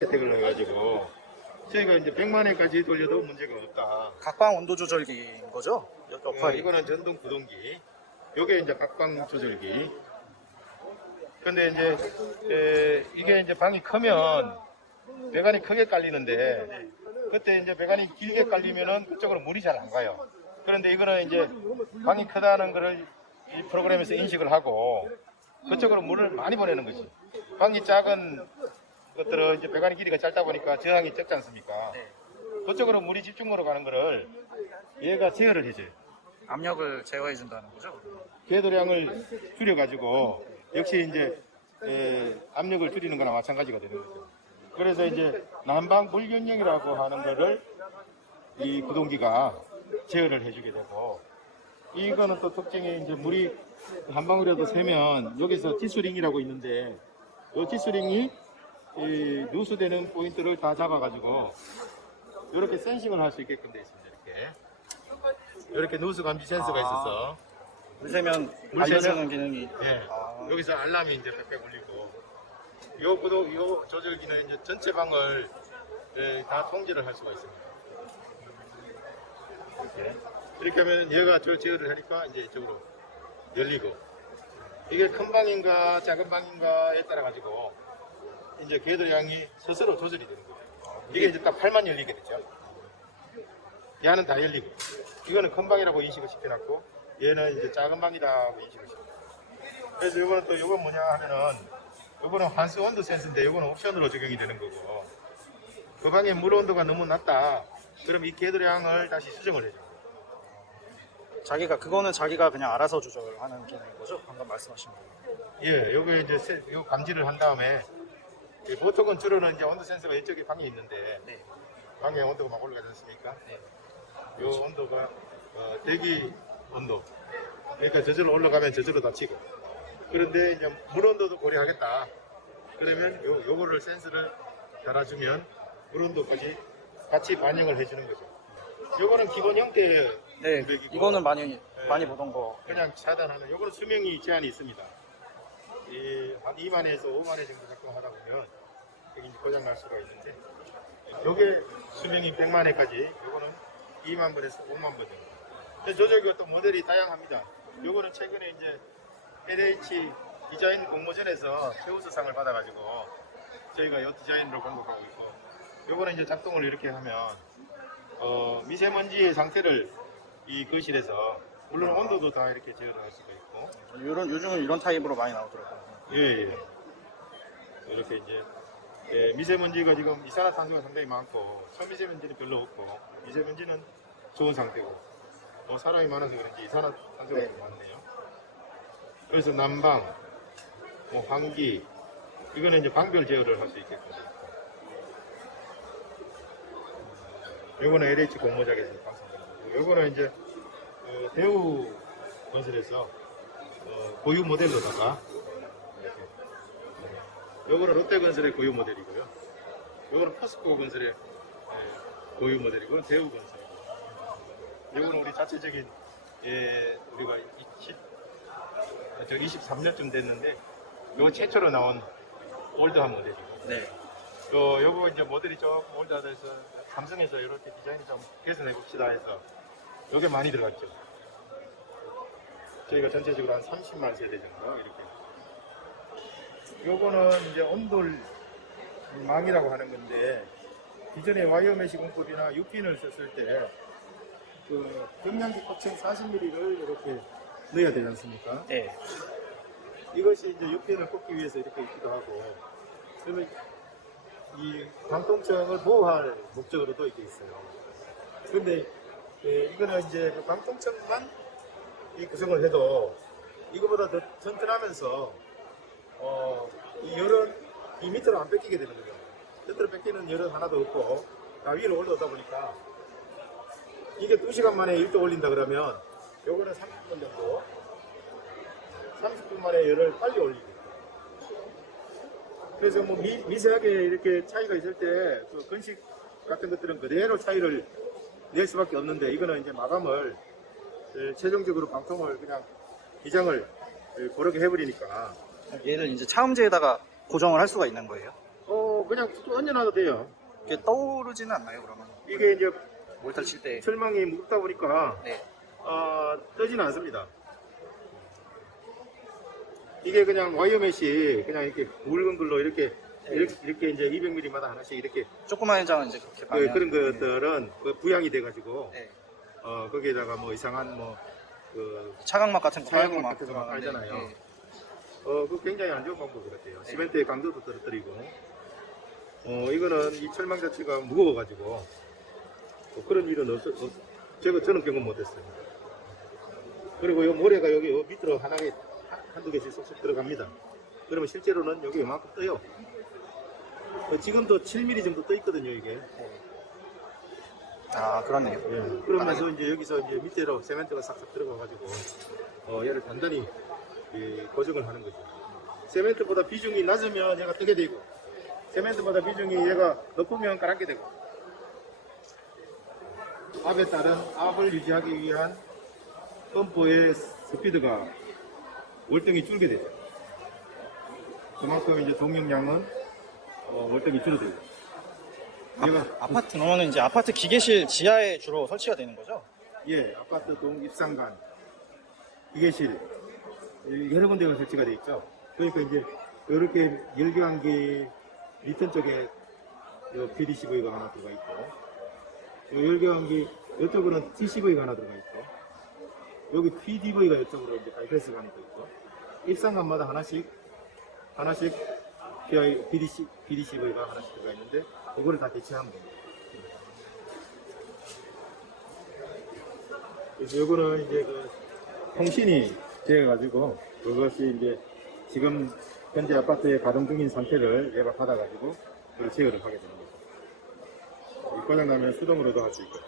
혜택을 해가지고 저희가 이제 100만 원까지 돌려도 문제가 없다. 각방 온도 조절기인 거죠? 역할이. 이거는 전동 구동기. 요게 이제 각방 조절기. 근데 이제 이게 이제 방이 크면 배관이 크게 깔리는데 그때 이제 배관이 길게 깔리면은 그쪽으로 물이 잘 안 가요. 그런데 이거는 이제 방이 크다는 거를 이 프로그램에서 인식을 하고 그쪽으로 물을 많이 보내는 거지. 방이 작은 것들은 이제 배관이 길이가 짧다 보니까 저항이 적지 않습니까? 그쪽으로 물이 집중으로 가는 거를 얘가 제어를 해줘요. 압력을 제어해 준다는 거죠? 궤도량을 줄여가지고 역시 이제 압력을 줄이는 거나 마찬가지가 되는 거죠. 그래서 이제 난방 불균형이라고 하는 거를 이 구동기가 제어를 해주게 되고, 이거는 또 특징이 이제 물이 한 방울이라도 새면 여기서 티스링이라고 있는데 이 티스링이 이 누수되는 포인트를 다 잡아가지고 이렇게 센싱을 할 수 있게끔 되어 있습니다. 이렇게 누수 감지 센서가 있어서 물 새면 물 알려주는 기능이. 여기서 알람이 이제 빽빽 울리고, 요 조절기는 이제 전체 방을 다 통제를 할 수가 있습니다. 이렇게 하면 얘가 제어를 하니까 이제 이쪽으로 열리고, 이게 큰 방인가 작은 방인가에 따라 가지고 이제 궤도량이 스스로 조절이 되는 거예요. 이게 이제 딱 팔만 열리게 되죠. 얘는 다 열리고, 이거는 큰 방이라고 인식을 시켜놨고 얘는 이제 작은 방이라고 인식을 시켜놨고. 그래서 요거는 또 요건 뭐냐 하면은 요거는 환수 온도 센서인데 요거는 옵션으로 적용이 되는 거고, 그 방의 물 온도가 너무 낮다 그럼 이 궤도량을 다시 수정을 해줘요. 그거는 자기가 그냥 알아서 조절하는 기능인 거죠? 방금 말씀하신 거. 예, 요게 이제 요 감지를 한 다음에 보통은 주로는 이제 온도 센서가 이쪽에 방에 있는데 방에 온도가 막 올라가지 않습니까? 요 온도가 대기 온도, 그러니까 저절로 올라가면 저절로 닫히고, 그런데 이제 물 온도도 고려하겠다 그러면 요거를 센서를 달아주면 물 온도까지 같이 반영을 해주는 거죠. 요거는 기본 형태의 네, 구백이고, 이거는 많이 보던 거. 그냥 차단하는, 요거는 수명이 제한이 있습니다. 한 2만에서 5만회 정도 작동하다 보면 여기 이제 고장 날 수가 있는데, 요게 수명이 100만회까지, 요거는 2만 번에서 5만 번 정도. 조절기가 또 모델이 다양합니다. 요거는 최근에 이제 LH 디자인 공모전에서 최우수상을 받아가지고 저희가 이 디자인으로 공급하고 있고, 요거는 이제 작동을 이렇게 하면 미세먼지의 상태를 이 거실에서, 물론 온도도 다 이렇게 제어를 할 수가 있고. 요즘은 이런 타입으로 많이 나오더라고요. 예. 이렇게 이제 미세먼지가 지금 이산화탄소가 상당히 많고 초미세먼지는 별로 없고 미세먼지는 좋은 상태고, 사람이 많아서 그런지 이산화탄소가 좀 많네요. 그래서 난방, 환기, 이거는 이제 방별 제어를 할 수 있게끔 되어 있고, 요거는 LH 공모작에서 방송되고, 요거는 이제 대우 건설에서 고유 모델로다가 이렇게, 요거는 롯데건설의 고유 모델이고요, 요거는 포스코 건설의 고유 모델이고, 이거는 대우 건설, 요거는 우리 자체적인 우리가 23년쯤 됐는데 요거 최초로 나온 올드한 모델이고, 요거 이제 모델이 조금 올드하다 해서 삼성에서 이렇게 디자인을 좀 개선해 봅시다 해서 요게 많이 들어갔죠. 저희가 전체적으로 한 30만 세대 정도 이렇게. 요거는 이제 온돌망이라고 하는 건데, 기존에 와이어메시 공법이나 UPN을 썼을 때 그 경량기 코팅 40mm를 이렇게 넣어야 되지 않습니까? 네. 이것이 이제 UPN을 꽂기 위해서 이렇게 있기도 하고, 그러면 이 방통청을 보호할 목적으로도 이렇게 있어요. 그런데 이거는 이제 그 방통청만 이 구성을 해도 이거보다 더 튼튼하면서 이 열은 이 밑으로 안 뺏기게 되는 거죠. 밑으로 뺏기는 열은 하나도 없고 다 위로 올라오다 보니까, 이게 2시간 만에 1도 올린다 그러면 요거는 30분 정도, 30분 만에 열을 빨리 올리고, 그래서 뭐 미세하게 이렇게 차이가 있을 때 그 건식 같은 것들은 그대로 차이를 낼 수밖에 없는데, 이거는 이제 마감을 최종적으로 방통을 그냥 기장을 고르게 해버리니까. 얘를 이제 차음제에다가 고정을 할 수가 있는 거예요? 그냥 얹어놔도 돼요. 이게 떠오르지는 않나요, 그러면? 이게 이제 모니터 칠 때. 철망이 무겁다 보니까 네. 떠지는 않습니다. 이게 그냥 와이어 메시 그냥 이렇게 굵은 걸로 이렇게 이렇게 이제 200mm마다 하나씩 이렇게 조그만 현장은 이제 그렇게 많이 그런 하는데. 것들은 그 부양이 돼가지고 네. 거기에다가 뭐 이상한 그 차광막 같은 거 차광막 깔고 막 같은 거 들어가는데, 깔잖아요. 네. 그 굉장히 안 좋은 방법 같아요. 시멘트의 강도도 떨어뜨리고 이거는 이 철망 자체가 무거워가지고 그런 일은 저는 경험 못했어요. 그리고 이 모래가 여기 밑으로 하나에 한두 개씩 쏙쏙 들어갑니다. 그러면 실제로는 여기 이만큼 떠요. 지금도 7mm 정도 떠 있거든요, 이게. 아, 그렇네요. 예. 그러면서 이제 여기서 이제 밑으로 세멘트가 싹싹 들어가가지고 얘를 단단히 고정을 하는 거죠. 세멘트보다 비중이 낮으면 얘가 뜨게 되고, 세멘트보다 비중이 얘가 높으면 까랗게 되고, 압에 따른 압을 유지하기 위한 펌프의 스피드가 월등히 줄게 되죠. 그만큼 이제 동력량은 월등히 줄어들고. 아파트 그러면 이제 아파트 기계실 지하에 주로 설치가 되는 거죠? 예, 아파트 동입상간, 기계실 여러 군데가 설치가 되어 있죠. 그러니까 이제 이렇게 열교환기 리턴 쪽에 PDCV가 하나 들어가 있고, 열교환기 이쪽으로는 TCV가 하나 들어가 있고, 여기 PDV가 이쪽으로 이제 바이패스가 하나 있고, 입상간마다 하나씩 PDCV가 하나씩 들어가 있는데, 그거를 다 대체하는 겁니다. 그래서 요거는 이제 그 통신이 되어가지고 그것이 이제 지금 현재 아파트에 가동 중인 상태를 얘가 받아가지고 그걸 제어를 하게 되는 거죠. 고장나면 수동으로도 할 수 있고.